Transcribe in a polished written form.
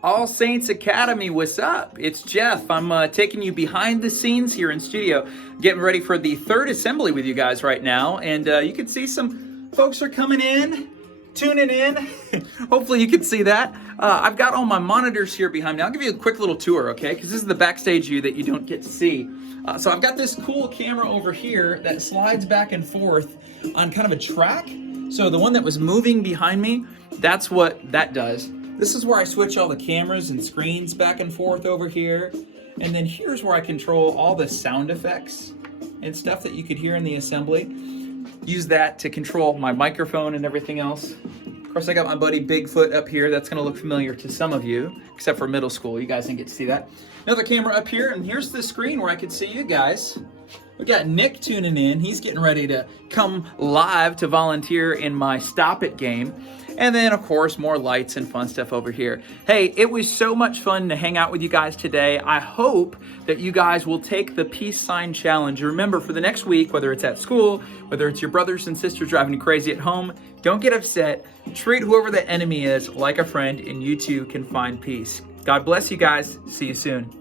All Saints Academy, what's up? It's Jeff. I'm taking you behind the scenes here in studio, getting ready for the third assembly with you guys right now. And you can see some folks are coming in, tuning in. Hopefully you can see that. I've got all my monitors here behind me. I'll give you a quick little tour, okay? Because this is the backstage view that you don't get to see. So I've got this cool camera over here that slides back and forth on kind of a track. So the one that was moving behind me, that's what that does. This is where I switch all the cameras and screens back and forth over here. And then here's where I control all the sound effects and stuff that you could hear in the assembly. Use that to control my microphone and everything else. Of course, I got my buddy Bigfoot up here. That's gonna look familiar to some of you, except for middle school. You guys didn't get to see that. Another camera up here, and here's the screen where I could see you guys. We got Nick tuning in. He's getting ready to come live to volunteer in my Stop It game. And then, of course, more lights and fun stuff over here. Hey, it was so much fun to hang out with you guys today. I hope that you guys will take the peace sign challenge. Remember, for the next week, whether it's at school, whether it's your brothers and sisters driving you crazy at home, don't get upset. Treat whoever the enemy is like a friend, and you too can find peace. God bless you guys. See you soon.